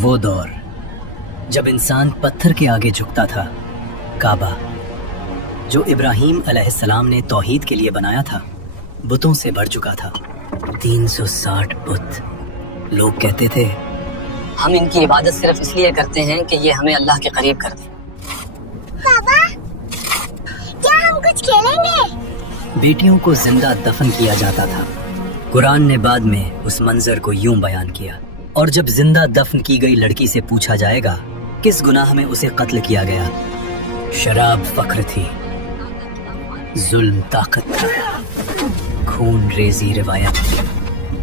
وہ دور جب انسان پتھر کے آگے جھکتا تھا، کعبہ جو ابراہیم علیہ السلام نے توحید کے لیے بنایا تھا بتوں سے بھر چکا تھا۔ 360 بت۔ لوگ کہتے تھے ہم ان کی عبادت صرف اس لیے کرتے ہیں کہ یہ ہمیں اللہ کے قریب کر دیں۔ بابا کیا ہم کچھ کھیلیں گے؟ بیٹیوں کو زندہ دفن کیا جاتا تھا۔ قرآن نے بعد میں اس منظر کو یوں بیان کیا، اور جب زندہ دفن کی گئی لڑکی سے پوچھا جائے گا کس گناہ میں اسے قتل کیا گیا، شراب فخر تھی، ظلم طاقت تھا، خون ریزی روایت،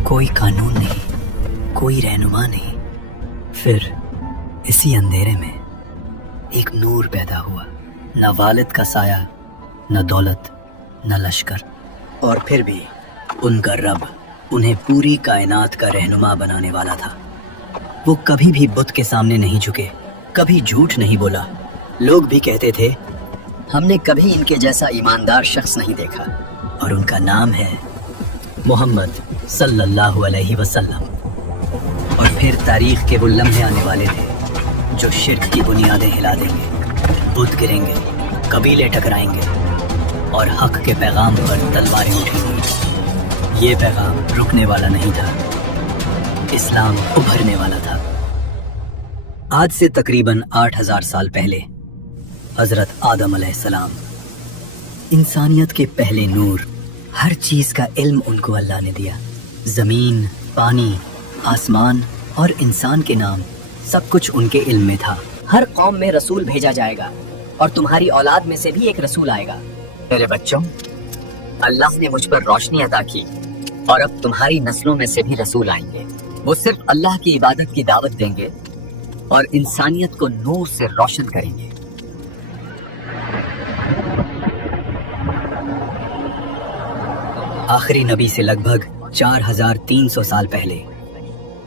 کوئی قانون نہیں، کوئی رہنما نہیں۔ پھر اسی اندھیرے میں ایک نور پیدا ہوا، نہ والد کا سایہ، نہ دولت، نہ لشکر، اور پھر بھی ان کا رب انہیں پوری کائنات کا رہنما بنانے والا تھا۔ وہ کبھی بھی بت کے سامنے نہیں جھکے، کبھی جھوٹ نہیں بولا۔ لوگ بھی کہتے تھے ہم نے کبھی ان کے جیسا ایماندار شخص نہیں دیکھا۔ اور ان کا نام ہے محمد صلی اللہ علیہ وسلم۔ اور پھر تاریخ کے وہ لمحے آنے والے تھے جو شرک کی بنیادیں ہلا دیں گے، بت گریں گے، قبیلے ٹکرائیں گے، اور حق کے پیغام پر تلواریں اٹھیں گی۔ یہ پیغام رکنے والا نہیں تھا، اسلام ابھرنے والا تھا۔ آج سے تقریباً 8000 سال پہلے حضرت آدم علیہ السلام، انسانیت کے پہلے نور، ہر چیز کا علم ان کو اللہ نے دیا۔ زمین، پانی، آسمان اور انسان کے نام، سب کچھ ان کے علم میں تھا۔ ہر قوم میں رسول بھیجا جائے گا، اور تمہاری اولاد میں سے بھی ایک رسول آئے گا۔ میرے بچوں، اللہ نے مجھ پر روشنی عطا کی، اور اب تمہاری نسلوں میں سے بھی رسول آئیں گے۔ وہ صرف اللہ کی عبادت کی دعوت دیں گے اور انسانیت کو نور سے روشن کریں گے۔ آخری نبی سے لگ بھگ 4300 سال پہلے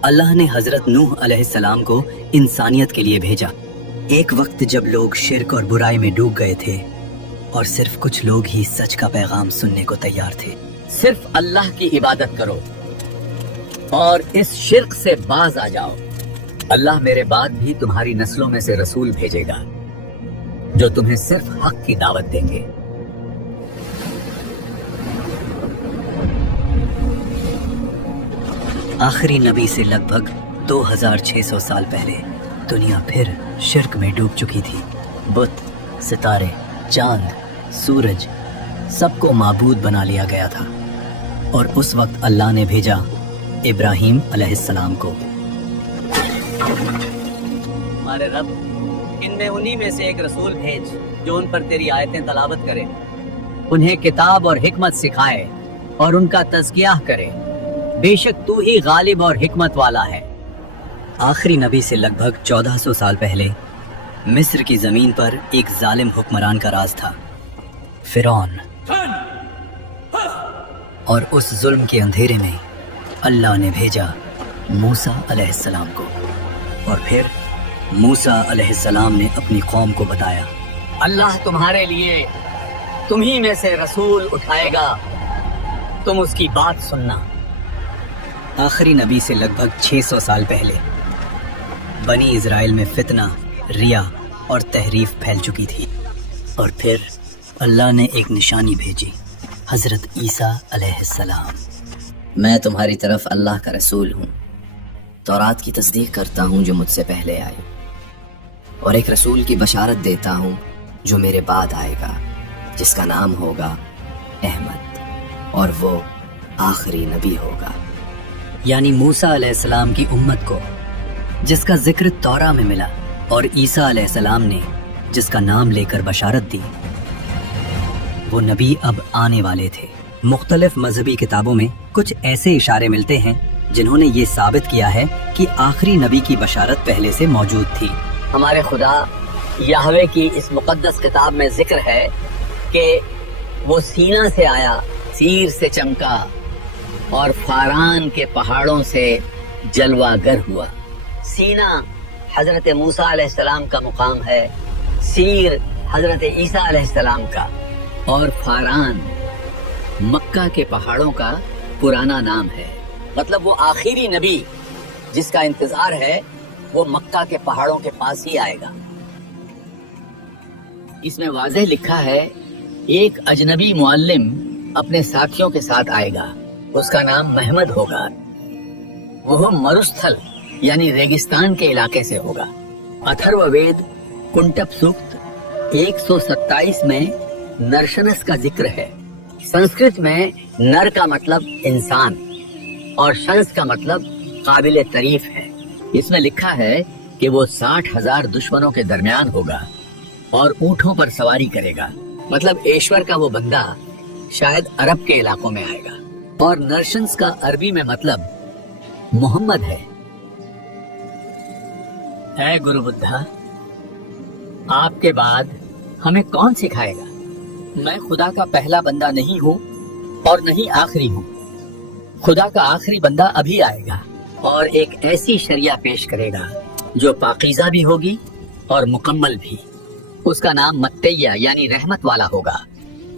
اللہ نے حضرت نوح علیہ السلام کو انسانیت کے لیے بھیجا۔ ایک وقت جب لوگ شرک اور برائی میں ڈوب گئے تھے، اور صرف کچھ لوگ ہی سچ کا پیغام سننے کو تیار تھے۔ صرف اللہ کی عبادت کرو اور اس شرک سے باز آ جاؤ۔ اللہ میرے بعد بھی تمہاری نسلوں میں سے رسول بھیجے گا جو تمہیں صرف حق کی دعوت دیں گے۔ آخری نبی سے لگ بھگ 2600 سال پہلے دنیا پھر شرک میں ڈوب چکی تھی۔ بت، ستارے، چاند، سورج، سب کو معبود بنا لیا گیا تھا، اور اس وقت اللہ نے بھیجا ابراہیم علیہ السلام کو۔ ہمارے رب، ان میں انہی میں سے ایک رسول بھیج جو ان پر تیری آیتیں تلاوت کرے، انہیں کتاب اور حکمت سکھائے اور ان کا تزکیہ کرے۔ بے شک تو ہی غالب اور حکمت والا ہے۔ آخری نبی سے لگ بھگ 1400 سال پہلے مصر کی زمین پر ایک ظالم حکمران کا راج تھا، فرعون۔ اور اس ظلم کے اندھیرے میں اللہ نے بھیجا موسیٰ علیہ السلام کو، اور پھر موسیٰ علیہ السلام نے اپنی قوم کو بتایا، اللہ تمہارے لیے تمہی میں سے رسول اٹھائے گا، تم اس کی بات سننا۔ آخری نبی سے لگ بھگ 600 سال پہلے بنی اسرائیل میں فتنہ، ریا اور تحریف پھیل چکی تھی، اور پھر اللہ نے ایک نشانی بھیجی، حضرت عیسیٰ علیہ السلام۔ میں تمہاری طرف اللہ کا رسول ہوں، تورات کی تصدیق کرتا ہوں جو مجھ سے پہلے آئی، اور ایک رسول کی بشارت دیتا ہوں جو میرے بعد آئے گا، جس کا نام ہوگا احمد، اور وہ آخری نبی ہوگا۔ یعنی موسیٰ علیہ السلام کی امت کو جس کا ذکر تورا میں ملا، اور عیسیٰ علیہ السلام نے جس کا نام لے کر بشارت دی، وہ نبی اب آنے والے تھے۔ مختلف مذہبی کتابوں میں کچھ ایسے اشارے ملتے ہیں جنہوں نے یہ ثابت کیا ہے کہ آخری نبی کی بشارت پہلے سے موجود تھی۔ ہمارے خدا یہوے کی اس مقدس کتاب میں ذکر ہے کہ وہ سینا سے آیا، سیر سے چمکا، اور فاران کے پہاڑوں سے جلوہ گر ہوا۔ سینا حضرت موسیٰ علیہ السلام کا مقام ہے، سیر حضرت عیسیٰ علیہ السلام کا، اور فاران مکہ کے پہاڑوں کا پرانا نام ہے۔ مطلب وہ آخری نبی جس کا انتظار ہے वो मक्का के पहाड़ों के पास ही आएगा। इसमें वाज़ेह लिखा है, एक अजनबी मुअल्लिम अपने साथियों के साथ आएगा, उसका नाम महमद होगा। वह मरुस्थल यानी रेगिस्तान के इलाके से होगा। अथर्ववेद कुंटप सूक्त 127 में नरशनस का जिक्र है। संस्कृत में नर का मतलब इंसान और शंस का मतलब काबिल तारीफ है। इसमें लिखा है कि वो 60,000 दुश्मनों के दरमियान होगा और ऊंटों पर सवारी करेगा। मतलब ईश्वर का वो बंदा शायद अरब के इलाकों में आएगा। और नरशंस का अरबी में मतलब मोहम्मद है। है गुरु बुद्धा, आपके बाद हमें कौन सिखाएगा? मैं खुदा का पहला बंदा नहीं हूँ और नहीं आखिरी हूँ। खुदा का आखिरी बंदा अभी आएगा और एक ऐसी शरिया पेश करेगा जो पाकीज़ा भी होगी और मुकम्मल भी। उसका नाम मत्तैया यानी रहमत वाला होगा।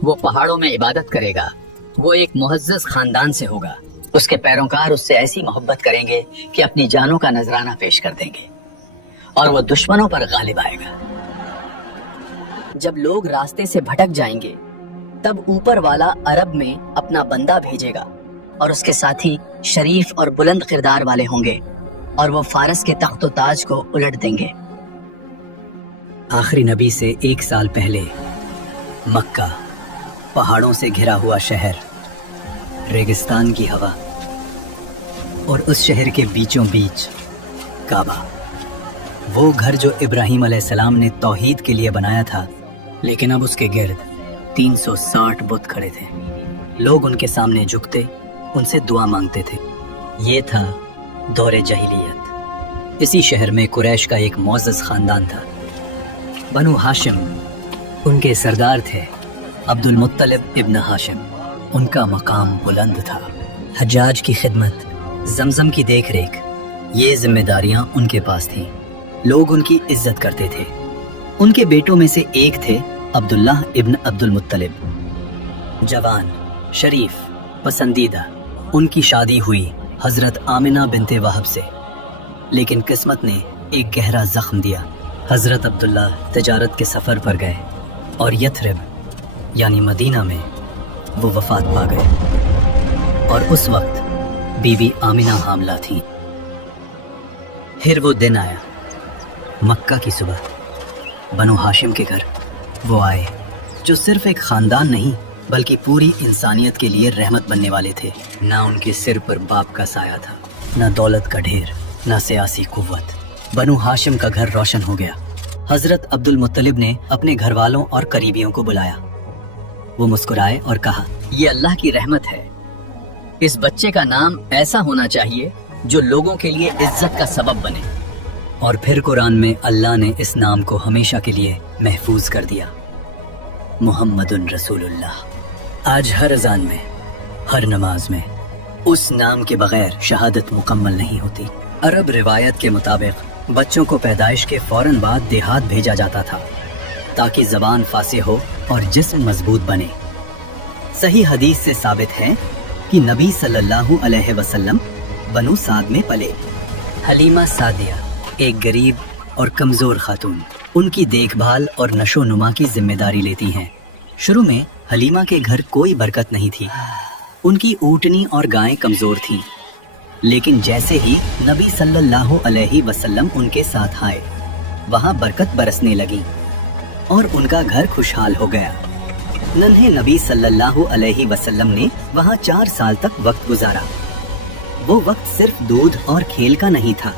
वो पहाड़ों में इबादत करेगा। वो एक मुअज़्ज़ज़ खानदान से होगा। उसके पैरोकार उससे ऐसी मोहब्बत करेंगे कि अपनी जानों का नजराना पेश कर देंगे और वो दुश्मनों पर गालिब आएगा। जब लोग रास्ते से भटक जाएंगे तब ऊपर वाला अरब में अपना बंदा भेजेगा और उसके साथी शरीफ और बुलंद किरदार वाले होंगे और वो फारस के तख्त ताज को उलट देंगे। आखिरी नबी से 1 साल पहले मक्का, पहाड़ों से घिरा हुआ शहर, रेगिस्तान की हवा और उस शहर के बीचों बीच काबा, वो घर जो इब्राहीम अलैहिस्सलाम ने तौहीद के लिए बनाया था, लेकिन अब उसके गिर्द 360 बुत खड़े थे। लोग उनके सामने झुकते, उनसे दुआ मांगते थे। ये था दौरे जहीलियत। इसी शहर में कुरैश का एक मुअज़्ज़ज़ खानदान था। बनु हाशिम उनके सरदार थे। अब्दुल मुत्तलिब इब्न हाशिम, उनका मकाम बुलंद था। हज्जाज की खिदमत, जमजम की देखरेख, ये जिम्मेदारियां उनके पास थीं। लोग उनकी इज्जत करते थे। उनके बेटों में से एक थे अब्दुल्लाह इब्न अब्दुल मुत्तलिब, जवान, शरीफ, पसंदीदा। उनकी शादी हुई हजरत आमिना बिनते वहब से, लेकिन किस्मत ने एक गहरा जख्म दिया। हजरत अब्दुल्ला तिजारत के सफर पर गए और यथरिब यानी मदीना में वो वफात पा गए और उस वक्त बीबी आमिना हामला थी। फिर वो दिन आया, मक्का की सुबह। बनु हाशिम के घर वो आए जो सिर्फ एक खानदान नहीं बल्कि पूरी इंसानियत के लिए रहमत बनने वाले थे। ना उनके सिर पर बाप का साया था, ना दौलत का ढेर, ना सियासी कुव्वत। बनु हाशिम का घर रोशन हो गया। हजरत अब्दुल मुत्तलिब ने अपने घर वालों और करीबियों को बुलाया। वो मुस्कुराए और कहा, ये अल्लाह की रहमत है। इस बच्चे का नाम ऐसा होना चाहिए जो लोगों के लिए इज्जत का सबब बने। और फिर कुरान में अल्लाह ने इस नाम को हमेशा के लिए महफूज कर दिया, मुहम्मदुन रसूलुल्लाह। आज हर अज़ान में, हर नमाज में उस नाम के बगैर शहादत मुकम्मल नहीं होती। अरब रिवायत के मुताबिक बच्चों को पैदाइश के फौरन बाद देहात भेजा जाता था ताकि ज़बान फासिह हो और जिस्म मजबूत बने। सही हदीस से साबित है कि नबी सल्लल्लाहु अलैहि वसल्लम बनु साद में पले। हलीमा सादिया एक गरीब और कमज़ोर खातून उनकी देखभाल और नशो नुमा की जिम्मेदारी लेती हैं। शुरू में हलीमा के घर कोई बरकत नहीं थी। उनकी ऊँटनी और गायें कमज़ोर थीं, लेकिन जैसे ही नबी सल्लल्लाहु अलैहि वसल्लम उनके साथ आए, वहाँ बरकत बरसने लगी और उनका घर खुशहाल हो गया। नन्हे नबी सल्लल्लाहु अलैहि वसल्लम ने वहाँ 4 साल तक वक्त गुजारा। वो वक्त सिर्फ दूध और खेल का नहीं था।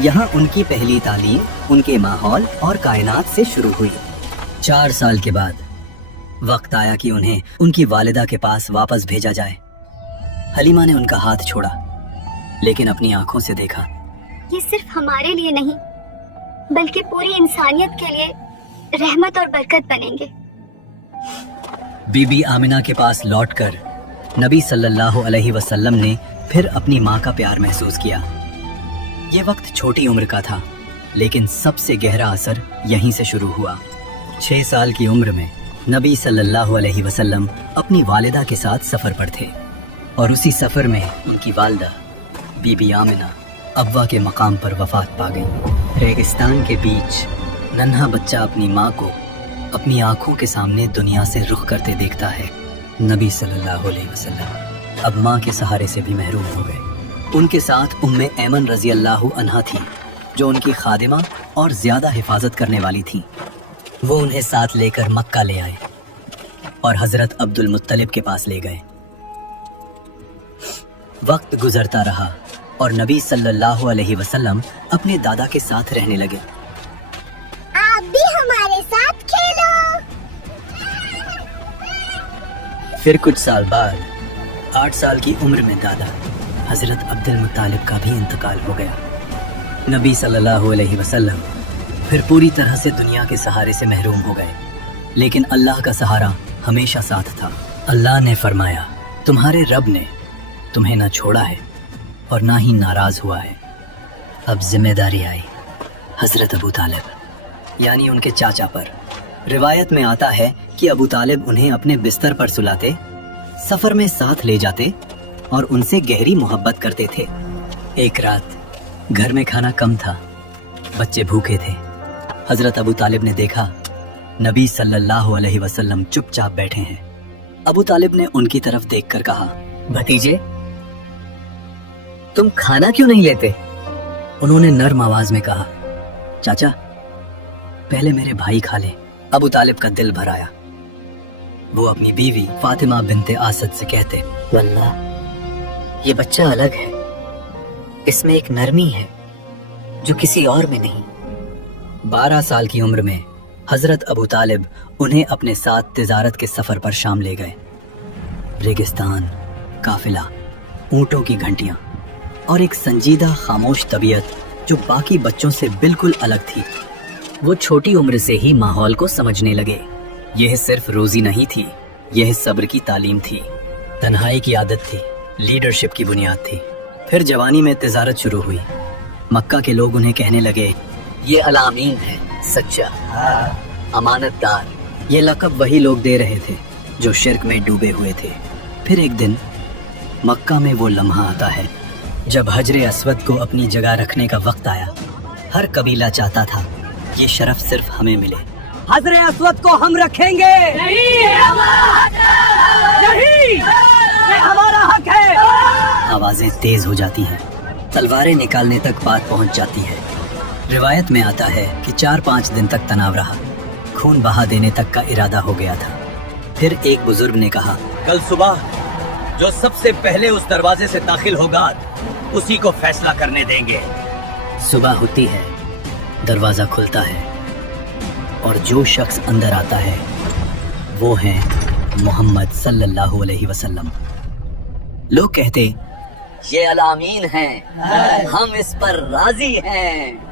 यहाँ उनकी पहली तालीम उनके माहौल और कायनात से शुरू हुई। 4 साल के बाद वक्त आया कि उन्हें उनकी वालिदा के पास वापस भेजा जाए। हलीमा ने उनका हाथ छोड़ा, लेकिन अपनी आंखों से देखा। ये सिर्फ हमारे लिए नहीं बल्कि पूरी इंसानियत के लिए रहमत और बरकत बनेंगे। बीबी आमिना के पास लौटकर नबी सल्लल्लाहु अलैहि वसल्लम ने फिर अपनी माँ का प्यार महसूस किया। ये वक्त छोटी उम्र का था, लेकिन सबसे गहरा असर यहीं से शुरू हुआ। 6 साल की उम्र में नबी सल्लल्लाहु अलैहि वसल्लम अपनी वालिदा के साथ सफ़र पर थे और उसी सफ़र में उनकी वालिदा बीबी आमिना अब्वा के मकाम पर वफात पा गई। रेगिस्तान के बीच नन्हा बच्चा अपनी माँ को अपनी आंखों के सामने दुनिया से रुख करते देखता है। नबी सल्लल्लाहु अलैहि वसल्लम अब माँ के सहारे से भी महरूम हो गए। उनके साथ उम्मे ऐमन रजी अल्लाहु अन्हा थी, जो उनकी खादिमा और ज्यादा हिफाजत करने वाली थी। वो उन्हें साथ लेकर मक्का ले आए और हजरत अब्दुल मुत्तलिब के पास ले गए। वक्त गुजरता रहा और नबी सल्लल्लाहु अलैहि वसल्लम अपने दादा के साथ रहने लगे। आप भी हमारे साथ खेलो। फिर कुछ साल बाद 8 साल की उम्र में दादा हजरत अब्दुल मुत्तलिब का भी इंतकाल हो गया। नबी सल्लल्लाहु अलैहि वसल्लम फिर पूरी तरह से दुनिया के सहारे से महरूम हो गए, लेकिन अल्लाह का सहारा हमेशा साथ था। अल्लाह ने फरमाया, तुम्हारे रब ने तुम्हें ना छोड़ा है और ना ही नाराज हुआ है। अब जिम्मेदारी आई हजरत अबू तालिब यानी उनके चाचा पर। रिवायत में आता है कि अबू तालिब उन्हें अपने बिस्तर पर सुलाते, सफर में साथ ले जाते और उनसे गहरी मोहब्बत करते थे। एक रात घर में खाना कम था, बच्चे भूखे थे। हजरत अबू तालिब ने देखा नबी सल्लल्लाहु अलैहि वसल्लम चुपचाप बैठे हैं। अबू तालिब ने उनकी तरफ देखकर कहा, भतीजे, तुम खाना क्यों नहीं लेते? उन्होंने नर्म आवाज में कहा, चाचा पहले मेरे भाई खा ले। अबू तालिब का दिल भर आया। वो अपनी बीवी फातिमा बिनते आसद से कहते, वल्लाह ये बच्चा अलग है, इसमें एक नरमी है जो किसी और में नहीं। 12 साल की उम्र में हजरत अबू तालिब उन्हें अपने साथ तिजारत के सफर पर शाम ले गए। रेगिस्तान, काफिला, ऊंटों की घंटियां और एक संजीदा खामोश तबीयत जो बाकी बच्चों से बिल्कुल अलग थी। वो छोटी उम्र से ही माहौल को समझने लगे। यह सिर्फ रोजी नहीं थी, यह सब्र की तालीम थी, तन्हाई की आदत थी, लीडरशिप की बुनियाद थी। फिर जवानी में तिजारत शुरू हुई। मक्का के लोग उन्हें कहने लगे, ये अलामीन है, सच्चा, अमानतदार। ये लक़ब वही लोग दे रहे थे जो शिर्क में डूबे हुए थे। फिर एक दिन मक्का में वो लम्हा आता है जब हजरे अस्वद को अपनी जगह रखने का वक्त आया। हर कबीला चाहता था ये शरफ सिर्फ हमें मिले। हजरे अस्वद को हम रखेंगे, ये हमारा हक है। आवाजें तेज हो जाती हैं, तलवारें निकालने तक बात पहुंच जाती है। रिवायत में आता है कि 4-5 दिन तक तनाव रहा, खून बहा देने तक का इरादा हो गया था। फिर एक बुजुर्ग ने कहा, कल सुबह जो सबसे पहले उस दरवाजे से दाखिल होगा उसी को फैसला करने देंगे। सुबह होती है, दरवाजा खुलता है और जो शख्स अंदर आता है वो है मोहम्मद सल्लल्लाहु अलैहि वसल्लम। लोग कहते, ये अलामीन हैं, हम इस पर राजी हैं।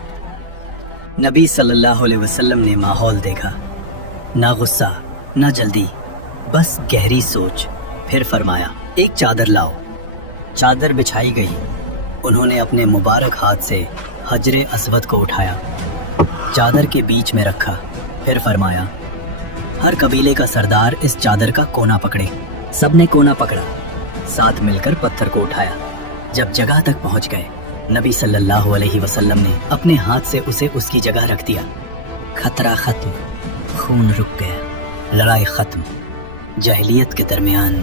नबी सल्लल्लाहु अलैहि वसल्लम ने माहौल देखा, ना गुस्सा ना जल्दी, बस गहरी सोच। फिर फरमाया, एक चादर लाओ। चादर बिछाई गई। उन्होंने अपने मुबारक हाथ से हजरे अस्वद को उठाया, चादर के बीच में रखा। फिर फरमाया, हर कबीले का सरदार इस चादर का कोना पकड़े। सबने कोना पकड़ा, साथ मिलकर पत्थर को उठाया। जब जगह तक पहुंच गए, नबी सल्लल्लाहु अलैहि वसल्लम ने अपने हाथ से उसे उसकी जगह रख दिया। खतरा खत्म, खून रुक गया, लड़ाई खत्म। जाहिलियत के दरमियान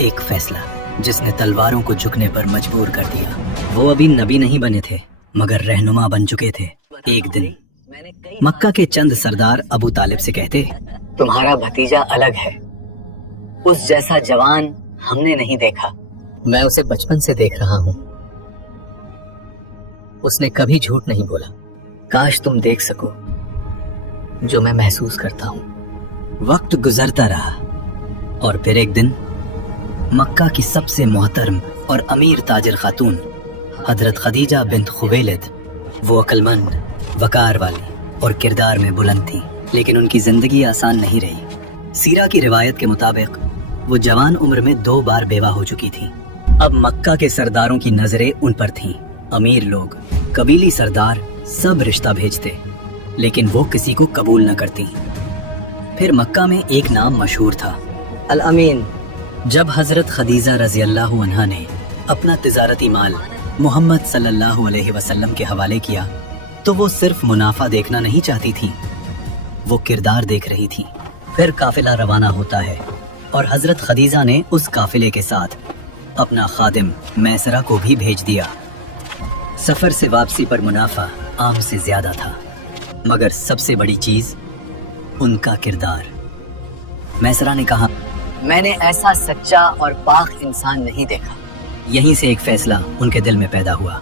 एक फैसला जिसने तलवारों को झुकने पर मजबूर कर दिया। वो अभी नबी नहीं बने थे मगर रहनुमा बन चुके थे। एक दिन मक्का के चंद सरदार अबू तालिब से कहते, तुम्हारा भतीजा अलग है, उस जैसा जवान हमने नहीं देखा। मैं उसे बचपन से देख रहा हूँ, उसने कभी झूठ नहीं बोला। काश तुम देख सको जो मैं महसूस करता हूँ। वक्त गुजरता रहा और फिर एक दिन मक्का की सबसे मोहतरम और अमीर ताजिर खातून हजरत खदीजा बिन्त खुवैलिद, वो अक्लमंद, वकार वाली और किरदार में बुलंद थी, लेकिन उनकी जिंदगी आसान नहीं रही। सीरा की रिवायत के मुताबिक वो जवान उम्र में 2 बार बेवा हो चुकी थी। अब मक्का के सरदारों की नजरें उन पर थीं। अमीर लोग, कबीली सरदार सब रिश्ता भेजते, लेकिन वो किसी को कबूल न करती। फिर मक्का में एक नाम मशहूर था, अल अमीन। जब हजरत खदीजा रजी अल्लाहु अन्हा ने अपना तिजारती माल मोहम्मद सल्लल्लाहु अलैहि वसल्लम के हवाले किया तो वो सिर्फ मुनाफा देखना नहीं चाहती थी, वो किरदार देख रही थी। फिर काफिला रवाना होता है और हजरत खदीजा ने उस काफिले के साथ अपना खादिम मैसरा को भी भेज दिया। सफर से वापसी पर मुनाफा आम से ज्यादा था, मगर सबसे बड़ी चीज उनका किरदार। मैसरा ने कहा, मैंने ऐसा सच्चा और पाक इंसान नहीं देखा। यहीं से एक फैसला उनके दिल में पैदा हुआ।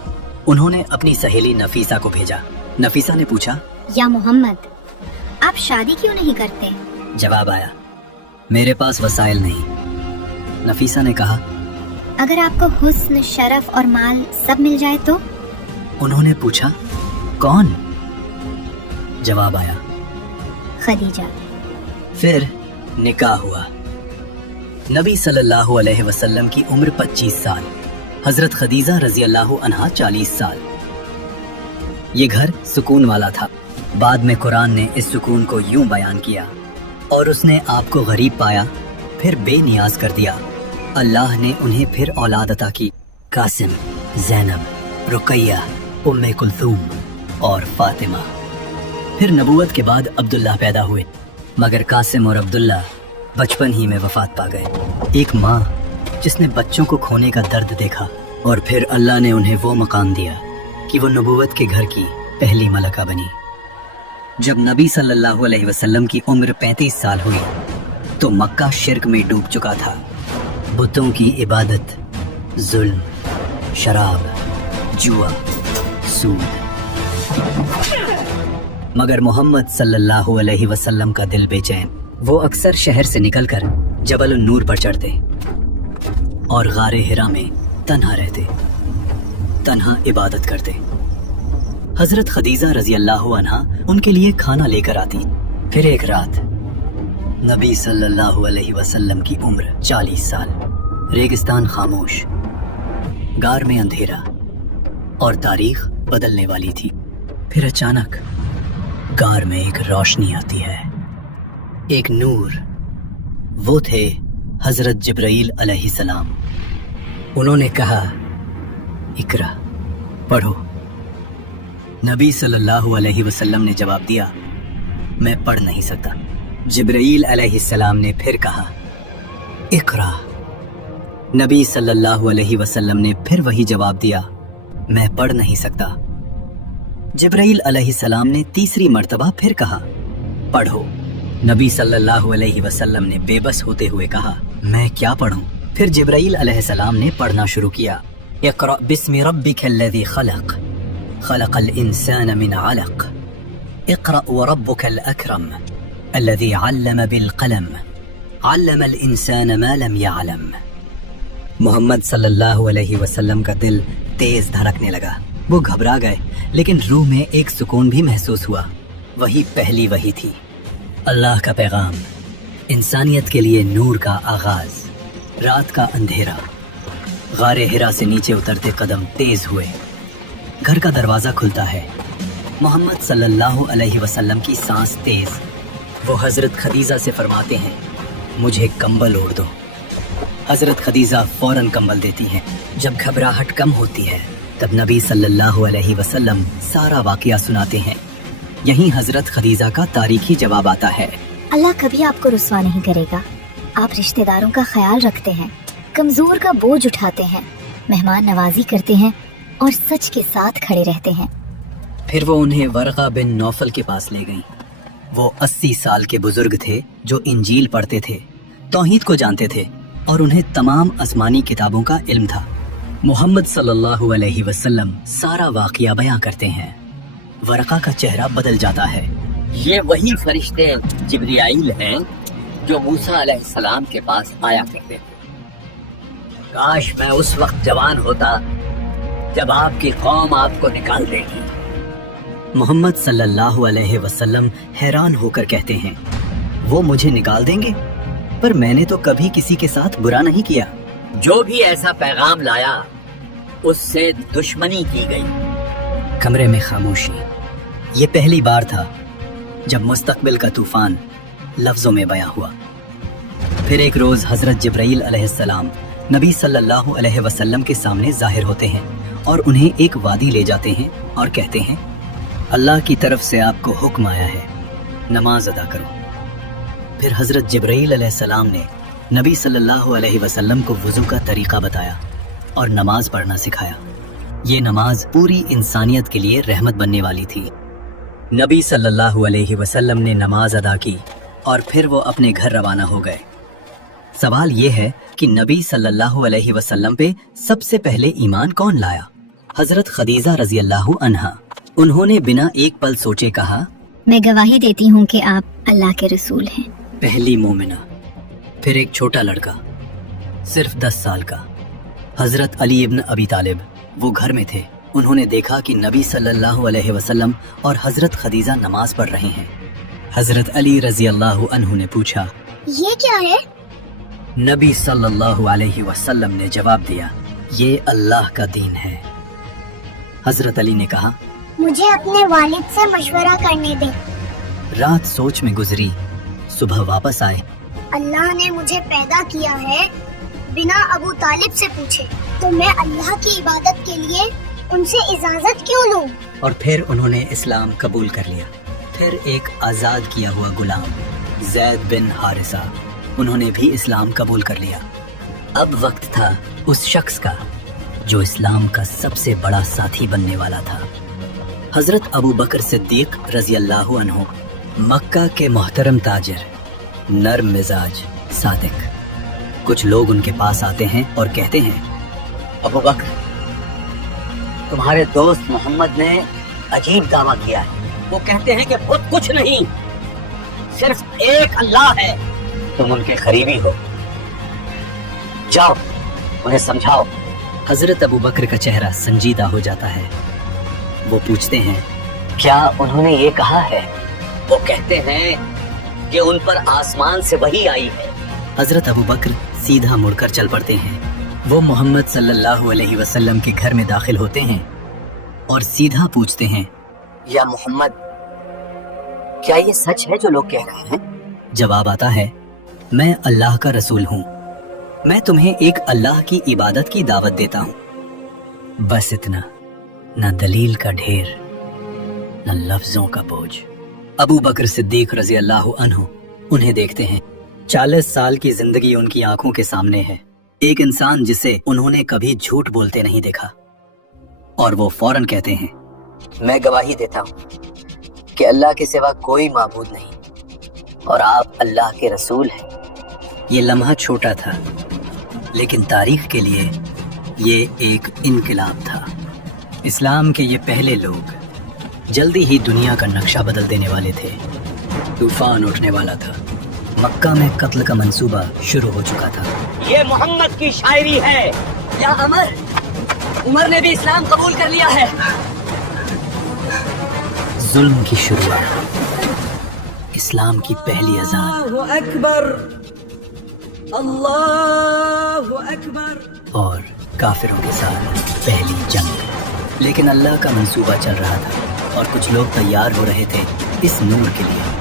उन्होंने अपनी सहेली नफीसा को भेजा। नफीसा ने पूछा, या मोहम्मद, आप शादी क्यों नहीं करते? जवाब आया, मेरे पास वसाइल नहीं। नफीसा ने कहा, अगर आपको हुस्न, शरफ और माल सब मिल जाए तो? उन्होंने पूछा, कौन? जवाब आया, खदीजा। फिर निकाह हुआ। नबी सल्लल्लाहु अलैहि वसल्लम की उम्र 25 साल, हजरत खदीजा रजी अल्लाह अन्हा 40 साल। ये घर सुकून वाला था। बाद में कुरान ने इस सुकून को यूं बयान किया, और उसने आपको गरीब पाया फिर बेनियाज कर दिया। अल्लाह ने उन्हें फिर औलाद अता की। कासिम, ज़ैनब, रुकैया, उम्मे कुलथूम और फातिमा। फिर नबूवत के बाद अब्दुल्ला पैदा हुए, मगर कासिम और अब्दुल्ला बचपन ही में वफात पा गए। एक माँ जिसने बच्चों को खोने का दर्द देखा, और फिर अल्लाह ने उन्हें वो मकाम दिया कि वो नबूवत के घर की पहली मलका बनी। जब नबी सल्लल्लाहु अलैहि वसल्लम की उम्र 35 साल हुई तो मक्का शिर्क में डूब चुका था। बुतों की इबादत, जुल्म, शराब, जुआ, सूद। मगर मोहम्मद सल्लल्लाहु अलैहि वसल्लम का दिल बेचैन। वो अक्सर शहर से निकलकर जबल नूर पर चढ़ते और गारे हिरा में तन्हा रहते, तन्हा इबादत करते। हजरत खदीजा रजी अल्लाह अन्हा उनके लिए खाना लेकर आती। फिर एक रात नबी सल्लल्लाहु अलैहि वसल्लम की उम्र 40 साल, रेगिस्तान खामोश, गार में अंधेरा और तारीख बदलने वाली थी। फिर अचानक गार में एक रोशनी आती है, एक नूर। वो थे हजरत जिब्राइल अलैहिस्सलाम। उन्होंने कहा, इकरा, पढ़ो। नबी सल्लल्लाहु अलैहि वसल्लम ने जवाब दिया, मैं पढ़ नहीं सकता। जिब्राइल अलैहिस्सलाम ने फिर कहा, इकरा। नबी सल्लल्लाहु अलैहि वसल्लम ने फिर वही जवाब दिया, मैं पढ़ नहीं सकता। जिब्राइल अलैहिस्सलाम ने तीसरी मर्तबा फिर कहा, पढ़ो। नबी सल्लल्लाहु अलैहि वसल्लम ने बेबस होते हुए कहा, मैं क्या पढ़ूं? फिर जिब्राइल अलैहिस्सलाम ने पढ़ना शुरू किया, इक़रा बिस्मि रब्बिकल्लज़ी खलक़, खलक़ल इंसान मिन अलक़, इक़रा व रब्बुकल अकरम, अल्लज़ी अल्लम बिल क़लम, अल्लमल इंसान मा लम यअलम। मोहम्मद सल्लल्लाहु अलैहि वसल्लम का दिल तेज धड़कने लगा। वो घबरा गए, लेकिन रूह में एक सुकून भी महसूस हुआ। वही पहली वही थी, अल्लाह का पैगाम, इंसानियत के लिए नूर का आगाज। रात का अंधेरा, गारे हिरा से नीचे उतरते कदम तेज हुए। घर का दरवाजा खुलता है। मोहम्मद सल्लल्लाहु अलैहि वसल्लम की सांस तेज। वो हजरत खदीजा से फरमाते हैं, मुझे कंबल ओढ़ दो। हजरत खदीजा फौरन कंबल देती हैं। जब घबराहट कम होती है तब नबी सल्लल्लाहु अलैहि वसल्लम सारा वाकया सुनाते हैं। यहीं हजरत खदीजा का तारीखी जवाब आता है, अल्लाह कभी आपको रुस्वा नहीं करेगा। आप रिश्तेदारों का ख्याल रखते हैं, कमजोर का बोझ उठाते हैं, मेहमान नवाजी करते हैं और सच के साथ खड़े रहते हैं। फिर वो उन्हें वरका बिन नौफल के पास ले गईं। वो 80 साल के बुजुर्ग थे जो इंजील पढ़ते थे, तौहीद को जानते थे और उन्हें तमाम आसमानी किताबों का इल्म था। मोहम्मद सल्लल्लाहु अलैहि वसल्लम सारा वाकया बयां करते हैं। वरका का चेहरा बदल जाता है। ये वही फरिश्ते जिब्राइल हैं जो मूसा अलैहिस्सलाम के पास आया करते थे। काश मैं उस वक्त जवान होता जब आपकी कौम आपको निकाल देगी। मोहम्मद सल्लल्लाहु अलैहि वसल्लम हैरान होकर कहते हैं, वो मुझे निकाल देंगे? पर मैंने तो कभी किसी के साथ बुरा नहीं किया। जो भी ऐसा पैगाम लाया उससे दुश्मनी की गई। कमरे में खामोशी। ये पहली बार था जब मुस्तकबिल का तूफान लफ्जों में बयां हुआ। फिर एक रोज हजरत जिब्राइल अलैहिस्सलाम नबी सल्लल्लाहु अलैहि वसल्लम के सामने जाहिर होते हैं और उन्हें एक वादी ले जाते हैं और कहते हैं, अल्लाह की तरफ से आपको हुक्म आया है, नमाज अदा करो। फिर हजरत जिब्राईल अलैहिस्सलाम ने नबी सल्लल्लाहु अलैहि वसल्लम को वुज़ू का तरीका बताया और नमाज पढ़ना सिखाया। ये नमाज पूरी इंसानियत के लिए रहमत बनने वाली थी। नबी सल्लल्लाहु अलैहि वसल्लम ने नमाज अदा की और फिर वो अपने घर रवाना हो गए। सवाल ये है कि नबी सल्लल्लाहु अलैहि वसल्लम पे सबसे पहले ईमान कौन लाया? हजरत खदीजा रजी अल्लाह अन्हा। उन्होंने बिना एक पल सोचे कहा, मैं गवाही देती हूँ कि आप अल्लाह के रसूल हैं। पहली मोमिना। फिर एक छोटा लड़का सिर्फ 10 साल का, हजरत अली इब्न अबी तालिब, वो घर में थे। उन्होंने देखा कि नबी सल्लल्लाहु अलैहि वसल्लम और हजरत खदीजा नमाज पढ़ रहे हैं। हजरत अली रजी अल्लाह अन्हु ने पूछा, ये क्या है? नबी सल्लल्लाहु अलैहि वसल्लम ने जवाब दिया, ये अल्लाह का दीन है। हजरत अली ने कहा, मुझे अपने वालिद से मशवरा करने दें। रात सोच में गुजरी, सुबह वापस आए। अल्लाह ने मुझे पैदा किया है बिना अबू तालिब से पूछे, तो मैं अल्लाह की इबादत के लिए उनसे इजाजत क्यों लूं? और फिर उन्होंने इस्लाम कबूल कर लिया। फिर एक आजाद किया हुआ गुलाम जैद बिन हारिसा, उन्होंने भी इस्लाम कबूल कर लिया। अब वक्त था उस शख्स का जो इस्लाम का सबसे बड़ा साथी बनने वाला था। हजरत अबू बकर सिद्दीक रजी अल्लाह अन्हु, मक्का के मोहतरम ताजिर, नर्म मिजाज, सादिक। कुछ लोग उनके पास आते हैं और कहते हैं, अबू बकर, तुम्हारे दोस्त मोहम्मद ने अजीब दावा किया है। वो कहते हैं कि खुद कुछ नहीं, सिर्फ एक अल्लाह है। तुम उनके करीबी हो, जाओ उन्हें समझाओ। हजरत अबू बकर का चेहरा संजीदा हो जाता है। वो पूछते हैं, क्या उन्होंने ये कहा है? वो कहते हैं कि उन पर आसमान से वही आई है। हजरत अबू बकर सीधा मुड़कर चल पड़ते हैं। वो मोहम्मद सल्लल्लाहु अलैहि वसल्लम के घर में दाखिल होते हैं और सीधा पूछते हैं, या मोहम्मद, क्या ये सच है जो लोग कह रहे हैं? जवाब आता है, मैं अल्लाह का रसूल हूँ। मैं तुम्हें एक अल्लाह की इबादत की दावत देता हूँ। बस इतना, न दलील का ढेर, न लफ्जों का बोझ। अबू बकर सिद्दीक रजी अल्लाह अन्हु उन्हें देखते हैं। 40 साल की जिंदगी उनकी आंखों के सामने है। एक इंसान जिसे उन्होंने कभी झूठ बोलते नहीं देखा। और वो फौरन कहते हैं, मैं गवाही देता हूँ कि अल्लाह के सिवा कोई माबूद नहीं और आप अल्लाह के रसूल हैं। ये लम्हा छोटा था, लेकिन तारीख के लिए ये एक इनकलाब था। इस्लाम के ये पहले लोग जल्दी ही दुनिया का नक्शा बदल देने वाले थे। तूफान उठने वाला था। मक्का में कत्ल का मंसूबा शुरू हो चुका था। ये मोहम्मद की शायरी है। या उमर ने भी इस्लाम कबूल कर लिया है। जुल्म की शुरुआत, इस्लाम की पहली अज़ान, अल्लाहु अकबर, और काफिरों के साथ पहली जंग। लेकिन अल्लाह का मंसूबा चल रहा था और कुछ लोग तैयार हो रहे थे इस नूर के लिए।